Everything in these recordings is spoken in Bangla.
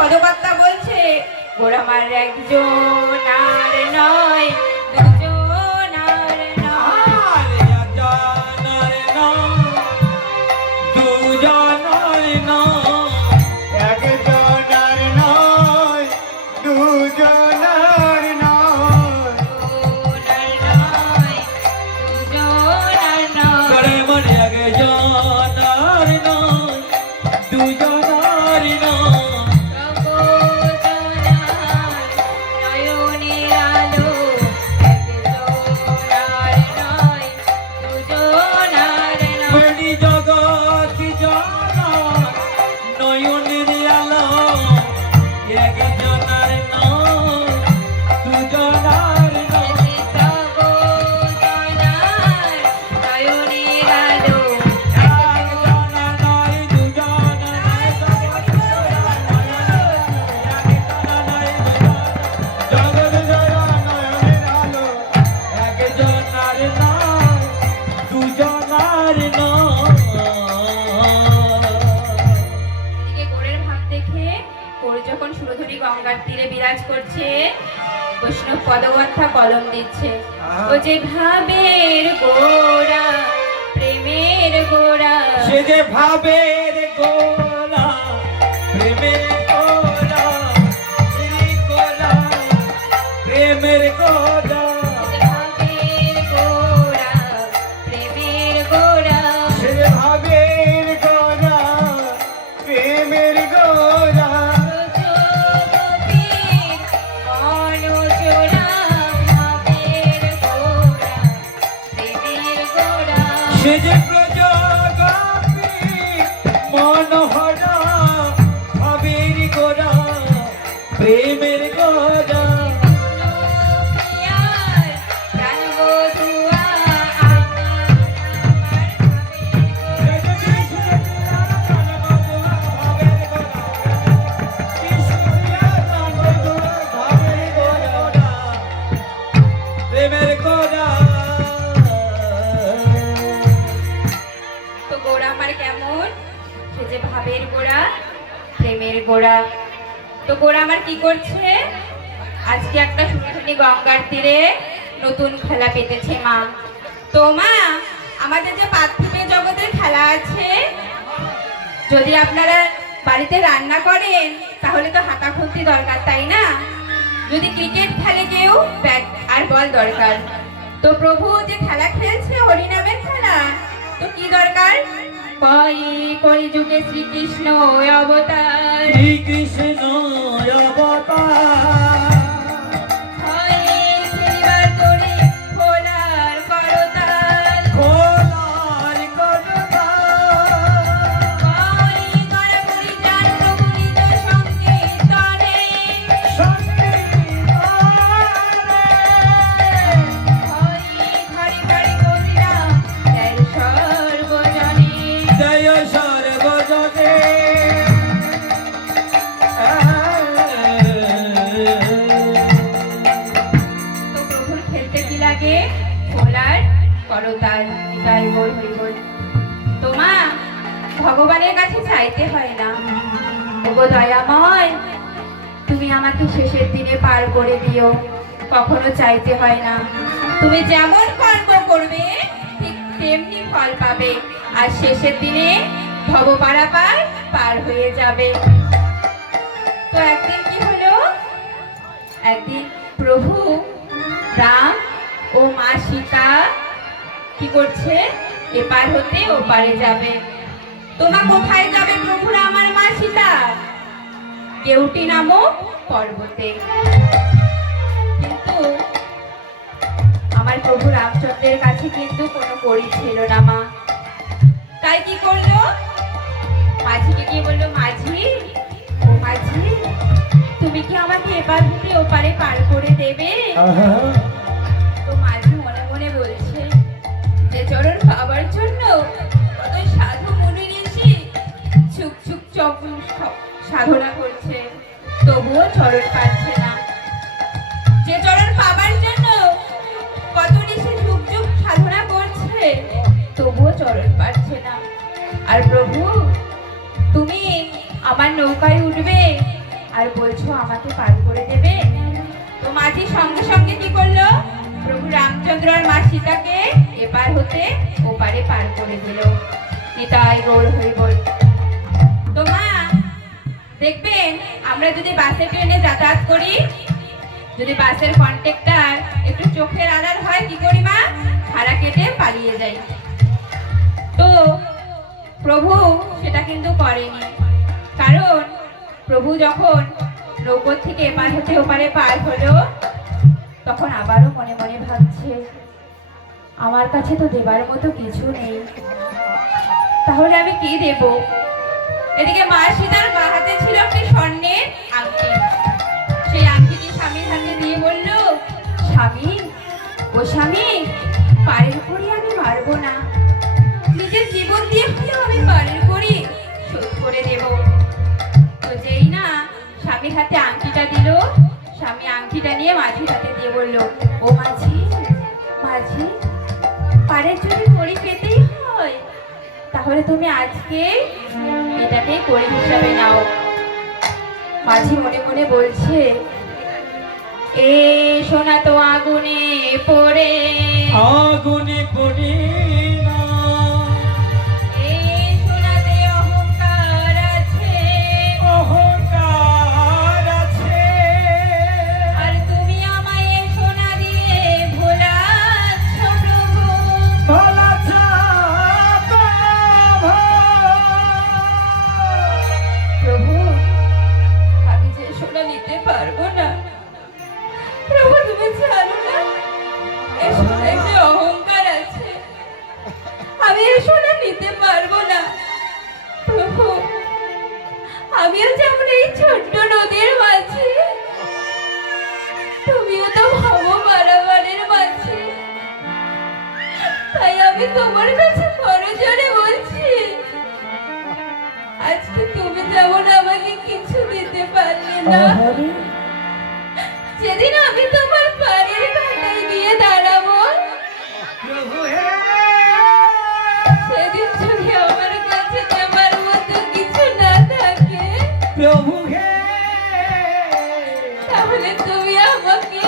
পদকর্তা বলছে গোড় আমার একজন আর নয়, দুজন আর নয়, একজন আর নয়, দুজন আর নয়, একজন আর নয়, দুজন আর নয়, দুজন আর নয়। করে মনে একজন আর নয়, দুজন আর নয়। নয়নের আলো একজন আর নয়, দুজন আর নয়। বলি জগৎ জানা নয়নের আলো একজন আর নয়, দুজন আর নয়। নয়নের আলো একজন আর নয়, দুজন আর নয়, জগৎ জয়া নয়নের আলো একজন আর নয়, দুজন আর নয়। এদিকে গোড়ের ভাব দেখে গোড় যখন সুরধুরী গঙ্গার তীরে বিরাজ করছে, বৈষ্ণব পদকর্তা কলম দিচ্ছে। ও যে ভাবের গোড়া, প্রেমের গোড়া, সে যে ভাবের গোলা, প্রেমের গোলা, এই গোলা, প্রেমের গোলা, ভাবের গোড়া, প্রেমের গোড়া, সে ভাবের গোরা, প্রেমের গোরা, প্রজগতির মনোজোড়া, ভাবের গোড়া, প্রেমের গোড়া। সে যে প্রজাপতি মনোহরা, ভাবের গোলা, প্রেমের গোলা। প্রেমের গোলা। তো গোড়া আমার কেমন? সে যে ভাবের গোড়া, প্রেমের গোড়া। তো গোড়া আমার কি করছে? আজকে একটা সুন্দরী গঙ্গার তীরে নতুন খেলা পেতেছে মা। তো মা, আমাদের যে পার্থিব জগতের খেলা আছে, যদি আপনারা বাড়িতে রান্না করেন তাহলে তো হাতা খুন্তি দরকার, তাই না? যদি ক্রিকেট খেলে কেউ, ব্যাট আর বল দরকার। তো প্রভু যে খেলা খেলছে হরিনামের খেলা, তো কি দরকার? কলিযুগে শ্রীকৃষ্ণ অবতার, শ্রীকৃষ্ণ অবতার, খেলিবার তরি খোলার করতাল, খোলার করতাল, কর পরিত্রাণ প্রভু নিজ সংকীর্তনে, ঘরে ঘরে করিলাম জয় সর্বজনে। জয় সর্বজনে। তো প্রভুর খেলতে কি লাগে? খোলার করতাল, তাই বল হই বল। তো মা, ভগবানের কাছে চাইতে হয় না, ওগো দয়াময় তুমি আমাকে শেষের দিনে পার করে দিও, কখনো চাইতে হয় না। তুমি যেমন কর্ম করবে ঠিক তেমনি ফল পাবে, আর শেষের দিনে ভব পারাপার পার হয়ে যাবে। তো একদিন কি হলো? একদিন প্রভু রাম ও মা সীতা কি করছে? এপার হতে ওপারে যাবে। তোমরা কোথায় যাবে প্রভু রাম আর মা সীতা? কেউটি নামক পর্বতে। কিন্তু আমার প্রভু রামচন্দ্রের কাছে কিন্তু কোনো কড়ি ছিল না মা। তাই কি করলো? মাঝিকে গিয়ে বললো, মাঝি ও মাঝি, তুমি কি আমাকে এপার হতে ওপারে পার করে দেবে? তো মাঝি মনে মনে বলছে যে চরণ পাবার জন্য কত সাধু মুনি ঋষি ছুক ছুক চক সাধনা করছে, তবুও চরণ পাচ্ছে না। যে চরণ পাবার জন্য কত ঋষি যুগ যুগ সাধনা করছে, তবুও চরণ পাচ্ছে না। আর প্রভু তুমি আমার নৌকায় উঠবে, আর বলছো আমাকে পার করে দেবে? তো মাঝি সঙ্গে সঙ্গে কি করলো? প্রভু রামচন্দ্র আর মা সীতাকে এপার হতে ওপারে পার করে দিল। নিতাই গৌর হরি বল। তো মা দেখবেন, আমরা যদি বাসে ট্রেনে যাতায়াত করি, যদি বাসের কন্ট্রাক্টর একটু চোখের আড়াল হয়, কি করি মা? ভাড়া কেটে পালিয়ে যাই। তো প্রভু সেটা কিন্তু করেনি, কারণ প্রভু যখন নৌকো থেকে এপার হতে ওপারে পার হলো, তখন আবারও মনে মনে ভাবছে, আমার কাছে তো দেবার মতো কিছু নেই, তাহলে আমি কি দেব? এদিকে মা সীতার বা হাতে ছিল একটি স্বর্ণের আংটি। সেই আংটিটি স্বামীর হাতে দিয়ে বলল, স্বামী, ও স্বামী, পারের করি আমি মারবো না, নিজের জীবন দিয়ে হলেও আমি পারের করি শোধ করে দেব। তো যেই না স্বামীর হাতে আংটিটা দিল, স্বামী আংটিটা নিয়ে মাঝির হাতে দিয়ে বলল, ও মাঝি, মাঝি, পারের যদি করি পেতেই হয়, তাহলে তুমি আজকে এটাকে করি হিসাবে নাও। মাঝি মনে মনে বলছে, এ সোনা তো আগুনে পড়ে, আগুনে পড়ে না, এ সোনাতে অহংকার আছে, অহংকার আছে, আর তুমি আমায় এ সোনা দিয়ে ভোলাচ্ছ প্রভু। ভোলা যাবে প্রভু, আমি যে সোনা নিতে পারবো না। প্রভু তুমি জানো না এ সোনায় যে অহংকার আছে, আমি এ সোনা নিতে পারবো না। প্রভু, আমিও যেমন এই ছোট্ট নদীর মাঝে, তুমিও তো ভাবো বাড়াবাড়ির মাঝে, তাই আমি তোমার কাছে বড় জোরে বলছি, আজকে তুমি যেমন আমাকে কিছু দিতে পারলে না, যেদিন আমি তোমার পাড়ের ঘাটায় গিয়ে দাঁড়াবো, প্রভু হে, সেদিন যদি আমার কাছে দেবার মতো কিছু না থাকে, প্রভু হে, তাহলে তুমি আমাকে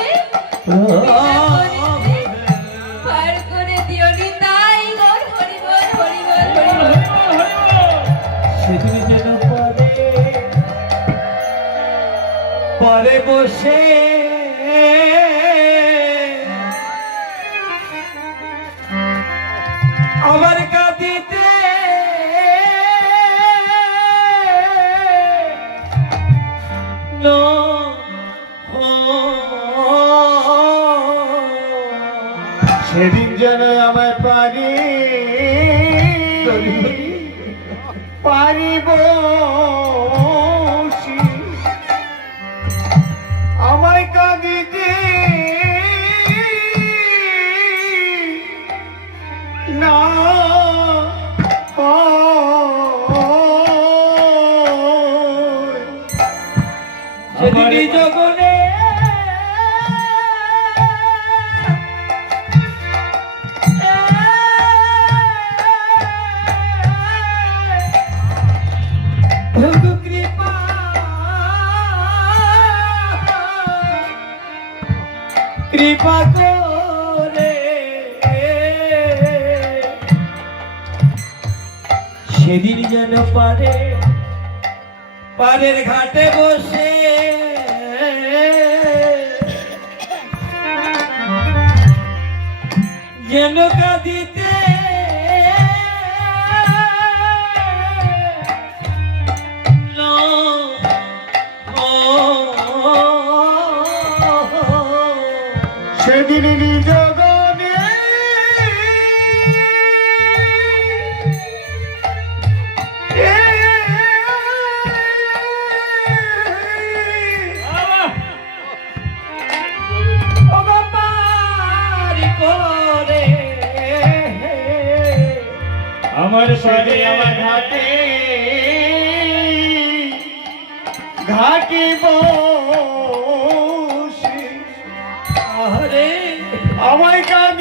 বিনা করিতে পার করে দিও। নিতাই গৌর হরি বল, হরি বল, হরি বল। সেদিন যেন পরে বসে আমার কাঁদিতে সেদিন যেন আমায় পারি পারিব আমায় কাঁদিতে না সেদিনই জগনে কৃপা করে সেদিন যেন পারের ঘাটে বসে যেন কাঁদিতে সেদিন নিজ গনে আমার পারে আমার ঘাটে ঘাটে বসে আরে আমায় কাঁদিতে